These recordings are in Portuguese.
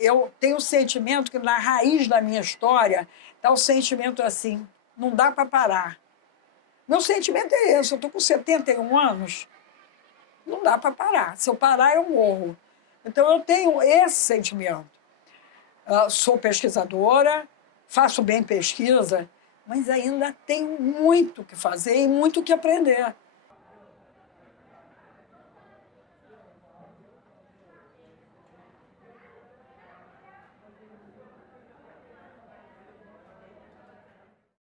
eu tenho o sentimento que na raiz da minha história está o sentimento assim, não dá para parar. Meu sentimento é esse, eu estou com 71 anos, não dá para parar. Se eu parar, eu morro. Então, eu tenho esse sentimento. Sou pesquisadora, faço bem pesquisa, mas ainda tenho muito o que fazer e muito o que aprender.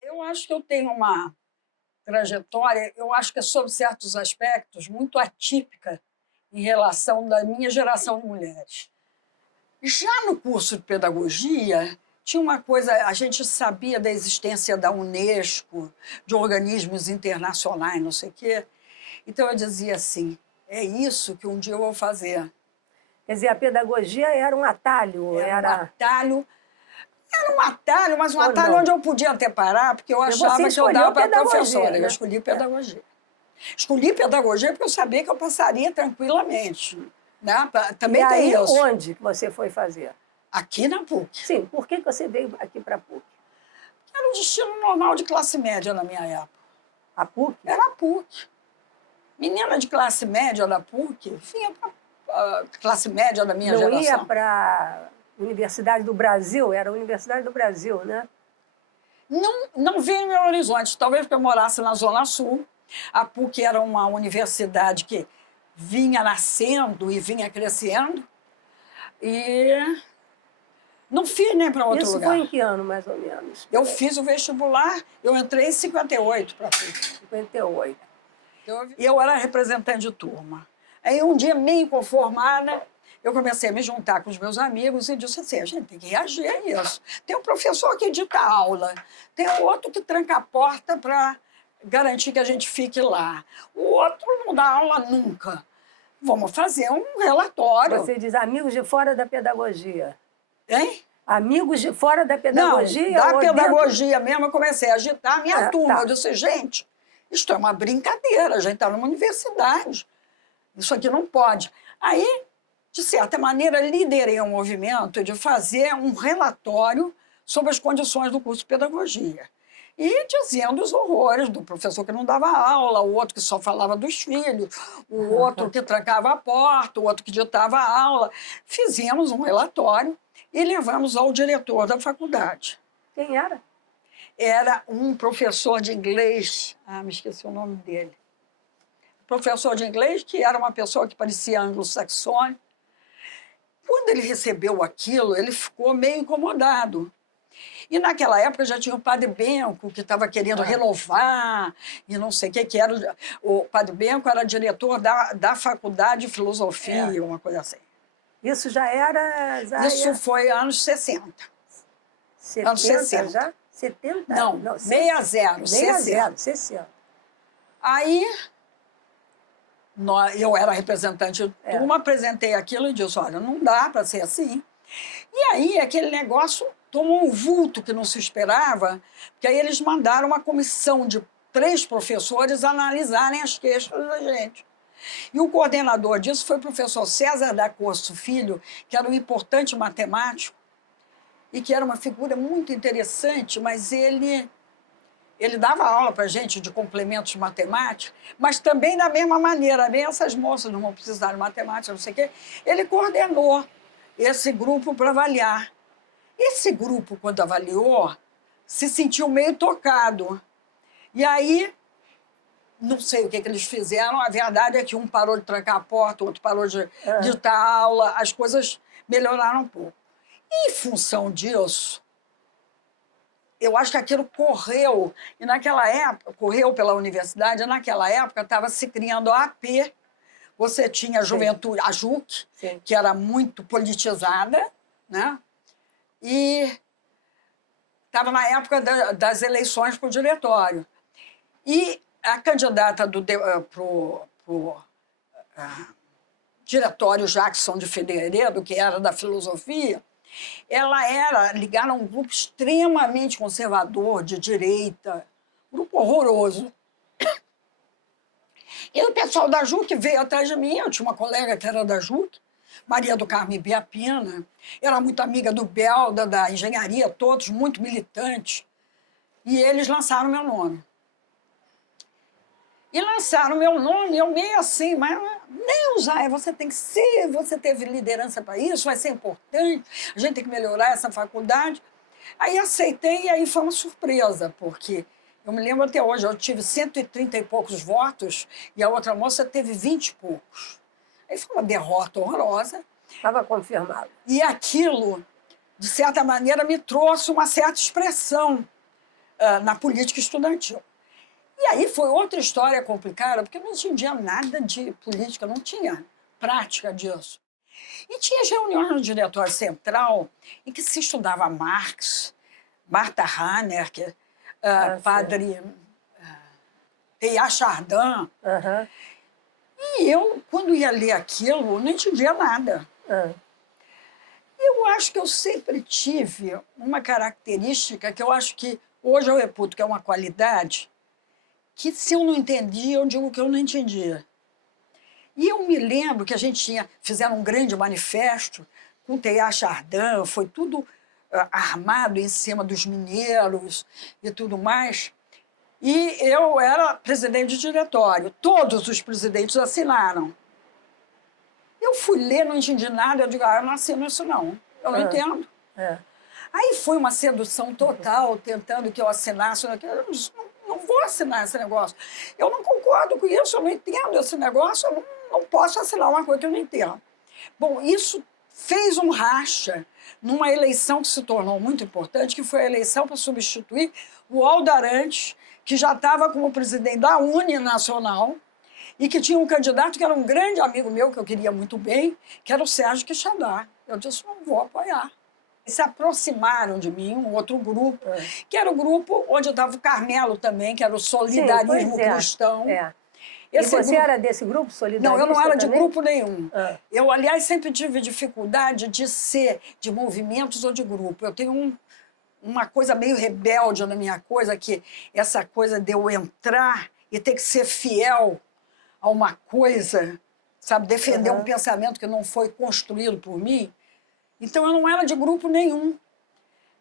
Eu acho que eu tenho uma trajetória, eu acho que é, sob certos aspectos, muito atípica em relação da minha geração de mulheres. Já no curso de pedagogia, tinha uma coisa, a gente sabia da existência da Unesco, de organismos internacionais, não sei o quê. Então eu dizia assim, é isso que um dia eu vou fazer. Quer dizer, a pedagogia era um atalho? Era um atalho, mas um Ou atalho não? onde eu podia até parar, porque eu achava que eu dava para professora. Né? Eu escolhi pedagogia. Escolhi pedagogia porque eu sabia que eu passaria tranquilamente. Né? Também e tem aí, isso. onde que você foi fazer? Aqui na PUC. Sim, por que você veio aqui para a PUC? Era um destino normal de classe média na minha época. A PUC? Era a PUC. Menina de classe média da PUC, vinha para a classe média da minha geração. Não ia para a Universidade do Brasil? Era a Universidade do Brasil, né? Não vi no meu horizonte. Talvez porque eu morasse na Zona Sul. A PUC era uma universidade que vinha nascendo e vinha crescendo. E não fiz nem para outro lugar. Isso foi em que ano, mais ou menos? Eu fiz o vestibular, eu entrei em 58 para a PUC. 58. E eu era representante de turma. Aí, um dia, meio inconformada, eu comecei a me juntar com os meus amigos e disse assim, a gente tem que reagir a isso. Tem um professor que dita aula, tem outro que tranca a porta para garantir que a gente fique lá. O outro não dá aula nunca. Vamos fazer um relatório. Você diz amigos de fora da pedagogia. Hein? Amigos de fora da pedagogia? Não, da pedagogia mesmo, eu comecei a agitar a minha turma. Tá. Eu disse, gente, isto é uma brincadeira, a gente está numa universidade. Isso aqui não pode. Aí, de certa maneira, liderei um movimento de fazer um relatório sobre as condições do curso de pedagogia. E dizendo os horrores do professor que não dava aula, o outro que só falava dos filhos, o outro que trancava a porta, o outro que ditava a aula. Fizemos um relatório e levamos ao diretor da faculdade. Quem era? Era um professor de inglês, me esqueci o nome dele. Professor de inglês, que era uma pessoa que parecia anglo-saxônica. Quando ele recebeu aquilo, ele ficou meio incomodado. E naquela época já tinha o Padre Benco, que estava querendo renovar, e não sei o que era. O Padre Benco era diretor da Faculdade de Filosofia, uma coisa assim. Isso já era... Isso foi anos 60. 70 anos 60. Já? 70? Não 60. 60. Aí, eu era representante de turma, apresentei aquilo e disse, olha, não dá para ser assim. E aí, aquele negócio tomou um vulto que não se esperava, porque aí eles mandaram uma comissão de 3 professores analisarem as queixas da gente. E o coordenador disso foi o professor César da Costa Filho, que era um importante matemático, e que era uma figura muito interessante, mas ele dava aula para a gente de complementos matemáticos, mas também da mesma maneira, bem essas moças não vão precisar de matemática, não sei o quê, ele coordenou esse grupo para avaliar. Esse grupo, quando avaliou, se sentiu meio tocado. E aí, não sei o que eles fizeram, a verdade é que um parou de trancar a porta, o outro parou de ditar aula, as coisas melhoraram um pouco. E, em função disso, eu acho que aquilo correu, e naquela época, correu pela universidade, e naquela época estava se criando a AP, você tinha a juventude, a JUC, que era muito politizada, né? E estava na época das eleições para o diretório. E a candidata para o diretório Jackson de Figueiredo, que era da filosofia, ela era ligada a um grupo extremamente conservador, de direita, grupo horroroso. E o pessoal da JUC veio atrás de mim, eu tinha uma colega que era da JUC, Maria do Carmo Biapina, era muito amiga do Belda, da engenharia, todos muito militantes. E eles lançaram meu nome. E lançaram meu nome, eu meio assim, mas não, Jaia, você tem que ser, você teve liderança para isso, vai ser importante, a gente tem que melhorar essa faculdade. Aí aceitei e aí foi uma surpresa, porque eu me lembro até hoje, eu tive 130 e poucos votos e a outra moça teve 20 e poucos. Aí foi uma derrota horrorosa. Estava confirmado. E aquilo, de certa maneira, me trouxe uma certa expressão na política estudantil. E aí foi outra história complicada, porque eu não entendia nada de política, não tinha prática disso. E tinha reuniões no Diretório Central em que se estudava Marx, Martha Hanner, padre Teilhard Chardin. Uhum. E eu, quando ia ler aquilo, não entendia nada. Eu acho que eu sempre tive uma característica que eu acho que hoje eu reputo que é uma qualidade, que se eu não entendia, eu digo que eu não entendia. E eu me lembro que a gente fizeram um grande manifesto com Teilhard Chardin, foi tudo armado em cima dos mineiros e tudo mais. E eu era presidente de diretório, todos os presidentes assinaram. Eu fui ler, não entendi nada, eu digo, eu não assino isso não, eu não entendo. Aí foi uma sedução total, tentando que eu assinasse, eu não vou assinar esse negócio. Eu não concordo com isso, eu não entendo esse negócio, eu não posso assinar uma coisa que eu não entendo. Bom, isso fez um racha numa eleição que se tornou muito importante, que foi a eleição para substituir o Aldo Arantes, que já estava como presidente da Uni Nacional, e que tinha um candidato que era um grande amigo meu, que eu queria muito bem, que era o Sérgio Quixadá. Eu disse, não vou apoiar. Se aproximaram de mim um outro grupo, que era o grupo onde estava o Carmelo também, que era o Solidarismo Cristão. E você era desse grupo solidarista? Não, eu não era de também? grupo nenhum. Eu, aliás, sempre tive dificuldade de ser de movimentos ou de grupo. Eu tenho uma coisa meio rebelde na minha coisa, que essa coisa de eu entrar e ter que ser fiel a uma coisa, sabe, defender um pensamento que não foi construído por mim. Então, eu não era de grupo nenhum.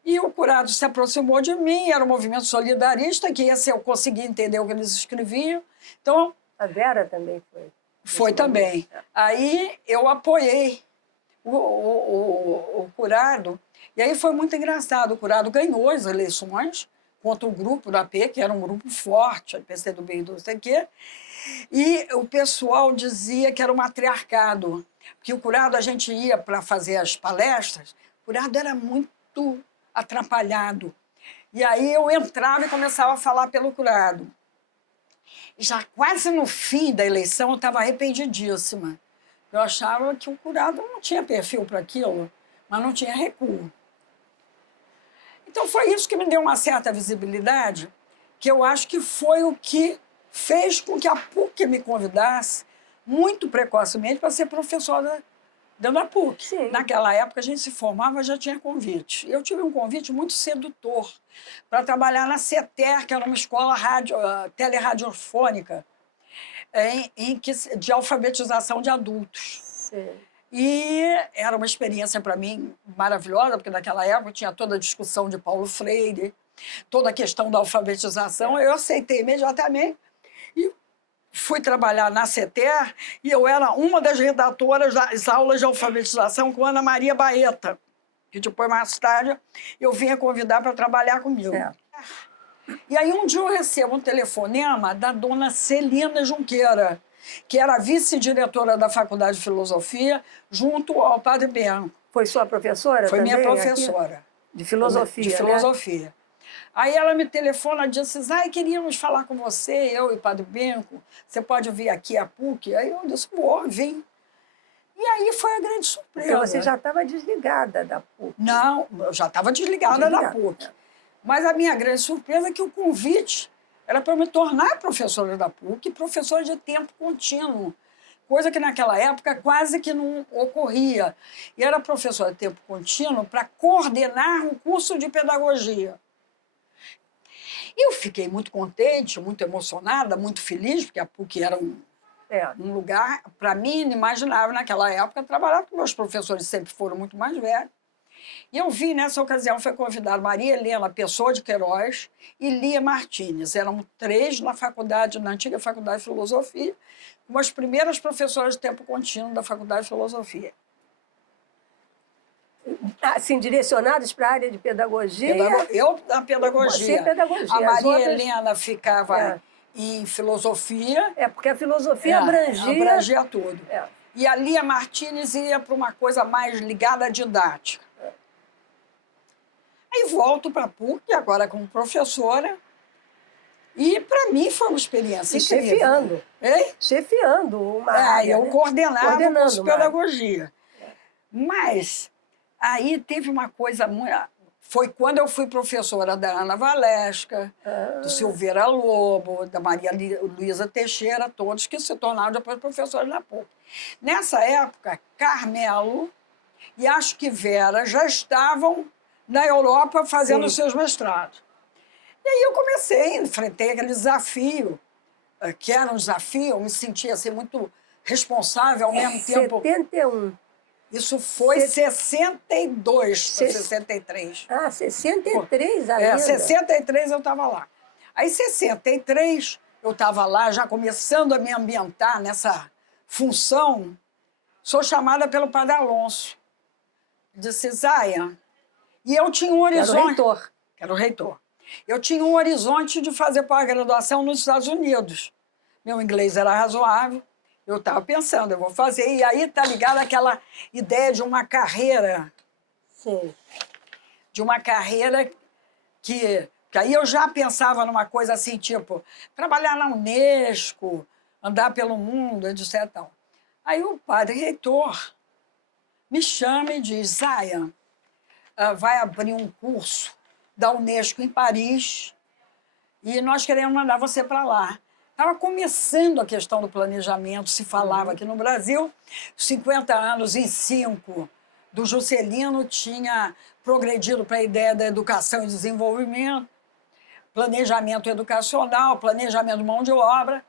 E o curado se aproximou de mim, era um movimento solidarista, que esse eu conseguia entender o que eles escreviam. Então, a Vera também foi. Foi também. Aí eu apoiei o curado, e aí foi muito engraçado. O curado ganhou as eleições contra o grupo da AP, que era um grupo forte, a PCdoB e não sei o quê, e o pessoal dizia que era um matriarcado, porque o curado, a gente ia para fazer as palestras, o curado era muito atrapalhado. E aí eu entrava e começava a falar pelo curado. Já quase no fim da eleição, eu estava arrependidíssima. Eu achava que o curado não tinha perfil para aquilo, mas não tinha recuo. Então, foi isso que me deu uma certa visibilidade, que eu acho que foi o que fez com que a PUC me convidasse muito precocemente para ser professora dentro da PUC. Sim. Naquela época, a gente se formava, já tinha convite. Eu tive um convite muito sedutor para trabalhar na CETER, que era uma escola teleradiofônica de alfabetização de adultos. Sim. E era uma experiência para mim maravilhosa, porque naquela época tinha toda a discussão de Paulo Freire, toda a questão da alfabetização. Eu aceitei imediatamente e fui trabalhar na CETER, e eu era uma das redatoras das aulas de alfabetização com Ana Maria Baeta, que depois, mais tarde, eu vinha convidar para trabalhar comigo. E aí um dia eu recebo um telefonema da dona Celina Junqueira, que era vice-diretora da Faculdade de Filosofia, junto ao padre Bianco. Foi sua professora Foi também, minha professora. Aqui? De filosofia, De filosofia. Né? Aí ela me telefona e disse, queríamos falar com você, eu e o padre Bianco, você pode vir aqui à PUC? Aí eu disse, vim. E aí foi a grande surpresa. Então você já estava desligada da PUC. Não, eu já estava desligada da PUC. Mas a minha grande surpresa é que o convite era para eu me tornar professora da PUC, professora de tempo contínuo, coisa que naquela época quase que não ocorria. E era professora de tempo contínuo para coordenar um curso de pedagogia. Eu fiquei muito contente, muito emocionada, muito feliz, porque a PUC era Um lugar, para mim, inimaginável naquela época, trabalhar, porque meus professores sempre foram muito mais velhos. E eu vi, nessa ocasião, foi convidada Maria Helena Pessoa de Queiroz e Lia Martins. Eram 3 na faculdade, na antiga Faculdade de Filosofia, como as primeiras professoras de tempo contínuo da Faculdade de Filosofia. Assim, direcionadas para a área de pedagogia? Eu, na pedagogia. Você, pedagogia. A Maria outras... Helena ficava em filosofia. Porque a filosofia abrangia tudo. E a Lia Martins ia para uma coisa mais ligada à didática. Aí volto para a PUC, agora como professora. E, para mim, foi uma experiência incrível. Chefiando. Hein? Chefiando uma área, eu coordenava o curso de pedagogia. área. Mas aí teve uma coisa muito... Foi quando eu fui professora da Ana Valesca, do Silveira Lobo, da Maria Luísa Teixeira, todos que se tornaram depois professores da PUC. Nessa época, Carmelo e acho que Vera já estavam na Europa fazendo os seus mestrados. E aí eu comecei, enfrentei aquele desafio, que era um desafio, eu me sentia assim, muito responsável ao mesmo tempo. 71. Isso foi 62 para 63. Ah, 63 ainda? 63 eu estava lá. Aí, 63, eu estava lá, já começando a me ambientar nessa função, sou chamada pelo padre Alonso. Disse, Zaya, e eu tinha um horizonte... Era o reitor. Era o reitor. Eu tinha um horizonte de fazer pós-graduação nos Estados Unidos. Meu inglês era razoável. Eu estava pensando, eu vou fazer. E aí está ligada aquela ideia de uma carreira. Sim. De uma carreira que aí eu já pensava numa coisa assim, tipo, trabalhar na Unesco, andar pelo mundo, etc. Aí o padre reitor me chama e diz, Zaya, vai abrir um curso da Unesco em Paris e nós queremos mandar você para lá. Estava começando a questão do planejamento, se falava aqui no Brasil, 50 anos em 5 do Juscelino tinha progredido para a ideia da educação e desenvolvimento, planejamento educacional, planejamento de mão de obra.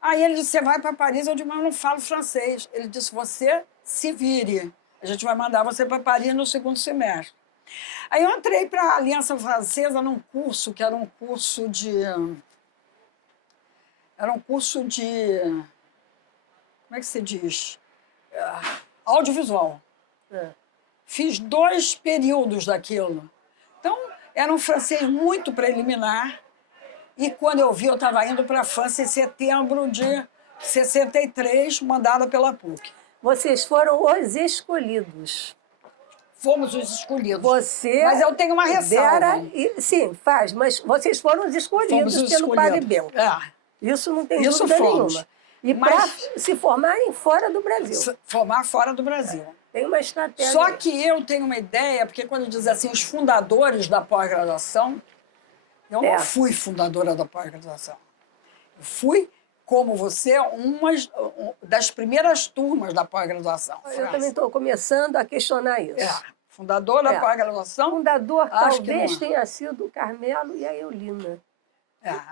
Aí ele disse, você vai para Paris? Eu disse, mas eu não falo francês. Ele disse, você se vire. A gente vai mandar você para Paris no segundo semestre. Aí eu entrei para a Aliança Francesa num curso, que era um curso de... Como é que se diz? Audiovisual. Fiz 2 períodos daquilo. Então, era um francês muito preliminar. E quando eu vi, eu estava indo para a França em setembro de 63, mandada pela PUC. Vocês foram os escolhidos. Fomos os escolhidos. Você, mas eu tenho uma ressalva. Sim, faz, mas vocês foram os escolhidos pelo padre Bel. Isso não tem dúvida nenhuma. E para se formarem fora do Brasil. Formar fora do Brasil. Tem uma estratégia. Só que eu tenho uma ideia, porque quando diz assim, os fundadores da pós-graduação, eu não fui fundadora da pós-graduação. Eu fui, como você, uma das primeiras turmas da pós-graduação. Eu também estou começando a questionar isso. Fundadora da pós-graduação. Fundador talvez tenha sido o Carmelo e a Eulina.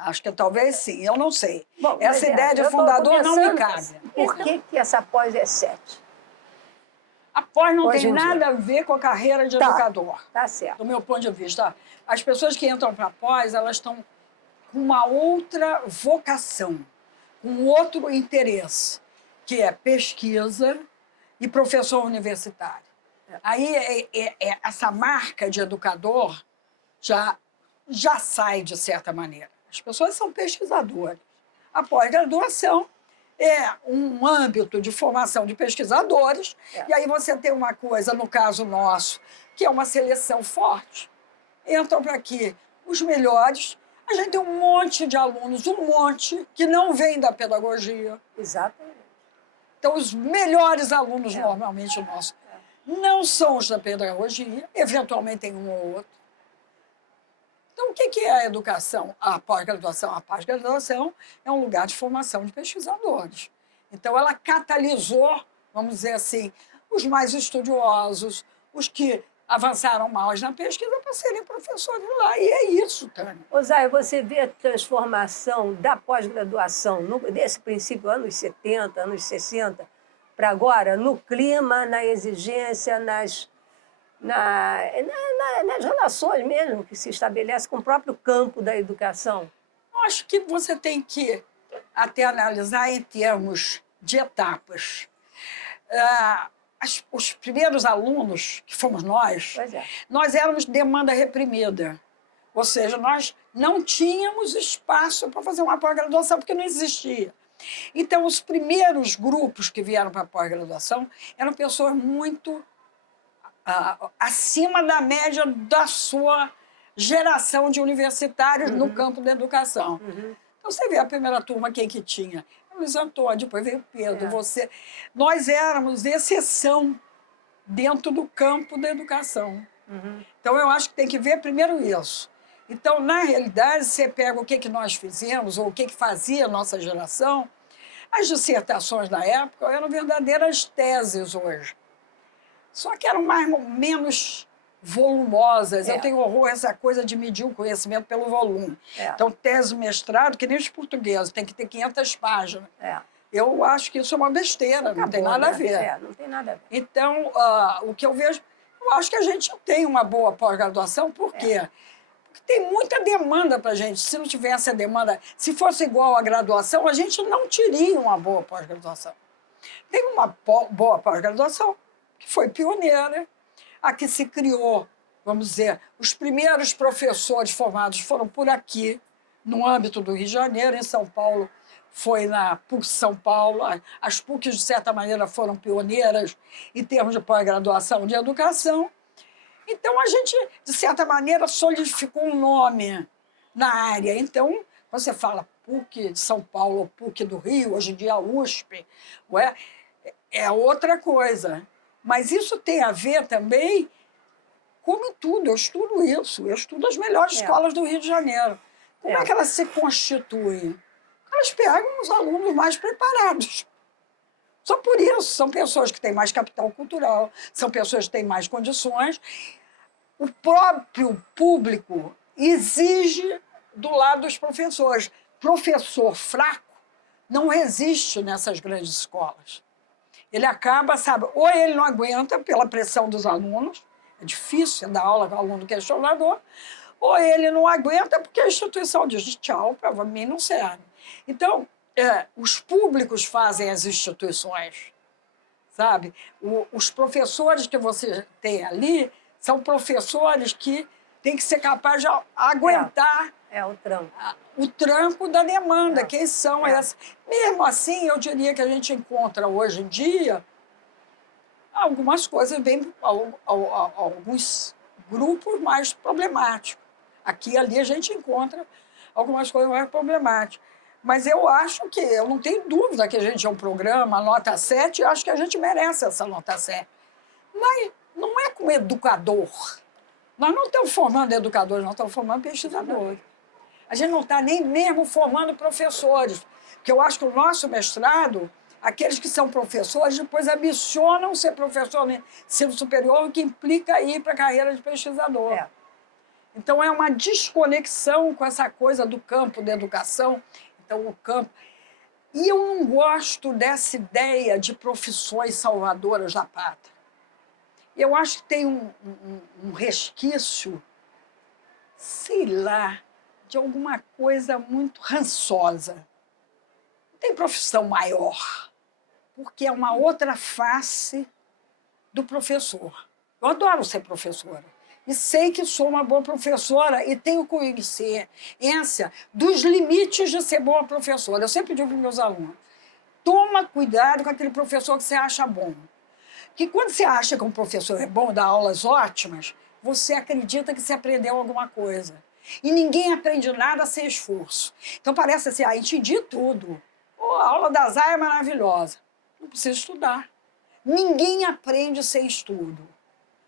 Acho que talvez sim, eu não sei. Bom, essa ideia de fundador não me cabe. Por que essa pós é 7? A pós não tem nada a ver com a carreira de educador. Tá certo. Do meu ponto de vista. As pessoas que entram para a pós, elas estão com uma outra vocação, com outro interesse, que é pesquisa e professor universitário. Aí essa marca de educador já sai de certa maneira. As pessoas são pesquisadoras. A pós-graduação é um âmbito de formação de pesquisadores, e aí você tem uma coisa, no caso nosso, que é uma seleção forte. Entram para aqui os melhores. A gente tem um monte de alunos, que não vêm da pedagogia. Exatamente. Então, os melhores alunos, normalmente, nossos, não são os da pedagogia, eventualmente tem um ou outro. Então, o que é a educação? A pós-graduação? A pós-graduação é um lugar de formação de pesquisadores. Então, ela catalisou, vamos dizer assim, os mais estudiosos, os que avançaram mais na pesquisa para serem professores lá. E é isso, Tânia. Osaia, você vê a transformação da pós-graduação, desse princípio, anos 70, anos 60, para agora, no clima, na exigência, nas relações mesmo que se estabelece com o próprio campo da educação? Eu acho que você tem que até analisar em termos de etapas. Os primeiros alunos, que fomos nós éramos demanda reprimida. Ou seja, nós não tínhamos espaço para fazer uma pós-graduação, porque não existia. Então, os primeiros grupos que vieram para a pós-graduação eram pessoas muito acima da média da sua geração de universitários no campo da educação. Então, você vê a primeira turma, quem que tinha? Luiz Antônio, depois veio Pedro, você. Nós éramos exceção dentro do campo da educação. Então, eu acho que tem que ver primeiro isso. Então, na realidade, você pega o que nós fizemos, ou o que fazia a nossa geração, as dissertações da época eram verdadeiras teses hoje. Só que eram menos volumosas. Eu tenho horror a essa coisa de medir o conhecimento pelo volume. Então, tese, mestrado, que nem os portugueses, tem que ter 500 páginas. Eu acho que isso é uma besteira, não tem nada a ver. Não tem nada a ver. Então, o que eu vejo, eu acho que a gente tem uma boa pós-graduação, por quê? Porque tem muita demanda para a gente. Se não tivesse a demanda, se fosse igual à graduação, a gente não teria uma boa pós-graduação. Tem uma boa pós-graduação, que foi pioneira, a que se criou, vamos dizer, os primeiros professores formados foram por aqui, no âmbito do Rio de Janeiro, em São Paulo, foi na PUC São Paulo. As PUCs, de certa maneira, foram pioneiras em termos de pós-graduação de educação. Então, a gente, de certa maneira, solidificou um nome na área. Então, você fala PUC de São Paulo, PUC do Rio, hoje em dia a USP, é outra coisa. Mas isso tem a ver também, como em tudo, eu estudo isso, eu estudo as melhores escolas do Rio de Janeiro. Como é que elas se constituem? Elas pegam os alunos mais preparados. Só por isso, são pessoas que têm mais capital cultural, são pessoas que têm mais condições. O próprio público exige do lado dos professores. Professor fraco não resiste nessas grandes escolas. Ele acaba, sabe, ou ele não aguenta pela pressão dos alunos, é difícil dar aula com aluno questionador, ou ele não aguenta porque a instituição diz tchau, para mim não serve. Então, os públicos fazem as instituições, sabe? Os professores que você tem ali são professores que têm que ser capazes de aguentar o tranco da demanda. Quem são essas? Mesmo assim, eu diria que a gente encontra hoje em dia algumas coisas alguns grupos mais problemáticos. Aqui e ali a gente encontra algumas coisas mais problemáticas. Mas eu acho que, eu não tenho dúvida que a gente é um programa, nota 7, eu acho que a gente merece essa nota 7. Mas não é como educador. Nós não estamos formando educadores, nós estamos formando pesquisadores. A gente não está nem mesmo formando professores, porque eu acho que o nosso mestrado, aqueles que são professores, depois ambicionam ser professor no ensino superior, o que implica ir para a carreira de pesquisador. Então, é uma desconexão com essa coisa do campo da educação. Então, o campo... E eu não gosto dessa ideia de profissões salvadoras da pátria. Eu acho que tem um resquício, sei lá, de alguma coisa muito rançosa. Não tem profissão maior, porque é uma outra face do professor. Eu adoro ser professora. E sei que sou uma boa professora e tenho consciência dos limites de ser boa professora. Eu sempre digo para os meus alunos, toma cuidado com aquele professor que você acha bom. Que quando você acha que um professor é bom, dá aulas ótimas, você acredita que você aprendeu alguma coisa. E ninguém aprende nada sem esforço. Então parece assim, entendi tudo. A aula da Zaya é maravilhosa. Não precisa estudar. Ninguém aprende sem estudo.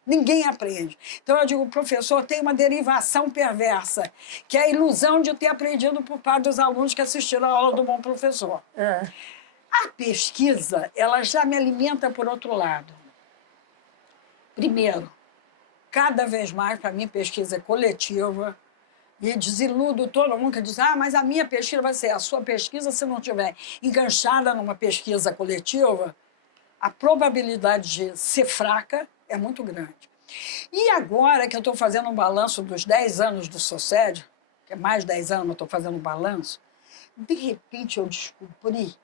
Ninguém aprende. Então eu digo, o professor tem uma derivação perversa, que é a ilusão de ter aprendido por parte dos alunos que assistiram a aula do bom professor. A pesquisa, ela já me alimenta por outro lado. Primeiro, cada vez mais, para mim, pesquisa é coletiva. E desiludo todo mundo que diz, mas a minha pesquisa vai ser a sua pesquisa, se não estiver enganchada numa pesquisa coletiva, a probabilidade de ser fraca é muito grande. E agora que eu estou fazendo um balanço dos 10 anos do Soced, que é mais de 10 anos eu estou fazendo um balanço, de repente eu descobri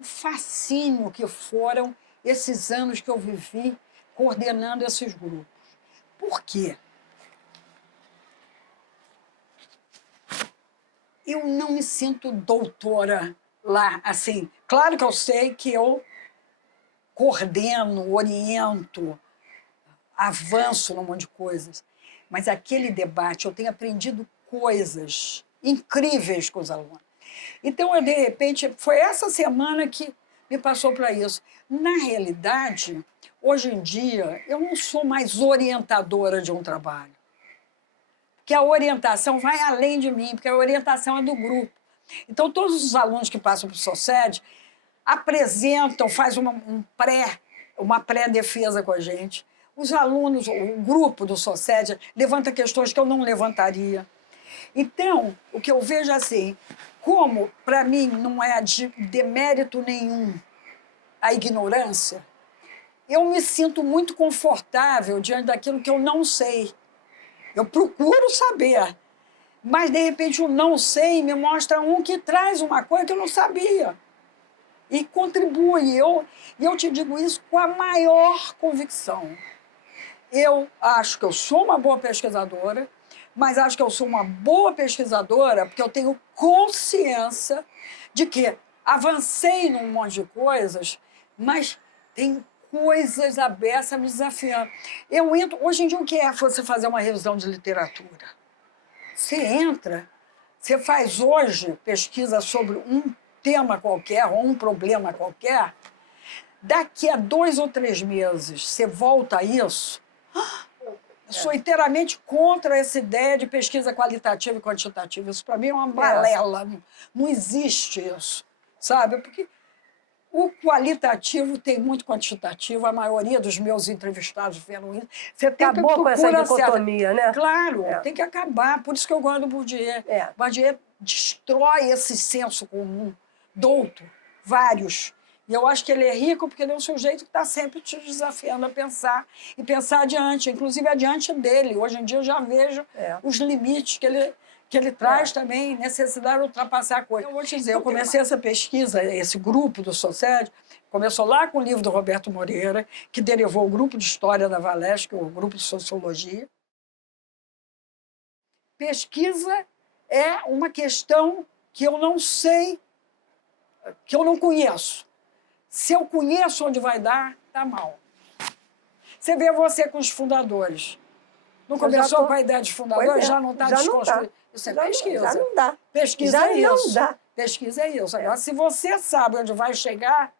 o fascínio que foram esses anos que eu vivi coordenando esses grupos. Por quê? Eu não me sinto doutora lá, assim. Claro que eu sei que eu coordeno, oriento, avanço num monte de coisas, mas aquele debate, eu tenho aprendido coisas incríveis com os alunos. Então, de repente, foi essa semana que me passou para isso. Na realidade, hoje em dia, eu não sou mais orientadora de um trabalho. Porque a orientação vai além de mim, porque a orientação é do grupo. Então, todos os alunos que passam para o Soced apresentam, fazem uma pré-defesa com a gente. Os alunos, o grupo do Soced, levanta questões que eu não levantaria. Então, o que eu vejo assim, como para mim não é de demérito nenhum a ignorância, eu me sinto muito confortável diante daquilo que eu não sei. Eu procuro saber, mas, de repente, o não sei me mostra um que traz uma coisa que eu não sabia e contribui. E eu te digo isso com a maior convicção. Eu acho que eu sou uma boa pesquisadora, mas acho que eu sou uma boa pesquisadora porque eu tenho consciência de que avancei num monte de coisas, mas tem coisas abertas me desafiando. Eu entro... Hoje em dia, o que é você fazer uma revisão de literatura? Você entra, você faz hoje pesquisa sobre um tema qualquer, ou um problema qualquer, daqui a 2 ou 3 meses você volta a isso. Eu sou inteiramente contra essa ideia de pesquisa qualitativa e quantitativa. Isso, para mim, é uma balela. Não existe isso, sabe? Porque o qualitativo tem muito quantitativo, a maioria dos meus entrevistados viram isso. Você tem que acabou com essa dicotomia, né? Claro, tem que acabar. Por isso que eu gosto do Bourdieu. Bourdieu destrói esse senso comum, douto, vários. E eu acho que ele é rico porque ele é um sujeito que está sempre te desafiando a pensar e pensar adiante, inclusive adiante dele. Hoje em dia eu já vejo os limites que ele traz também, necessidade de ultrapassar a coisa. Eu vou te dizer, eu comecei essa pesquisa, esse grupo do Soced, começou lá com o livro do Roberto Moreira, que derivou o grupo de História da Valesca, o grupo de Sociologia. Pesquisa é uma questão que eu não sei, que eu não conheço. Se eu conheço onde vai dar, está mal. Você vê você com os fundadores. Não começou com a ideia de fundadores, já não está desconstruído. Isso é pesquisa. Já não dá. Pesquisa já é isso. Não dá. Pesquisa é isso. Agora, se você sabe onde vai chegar,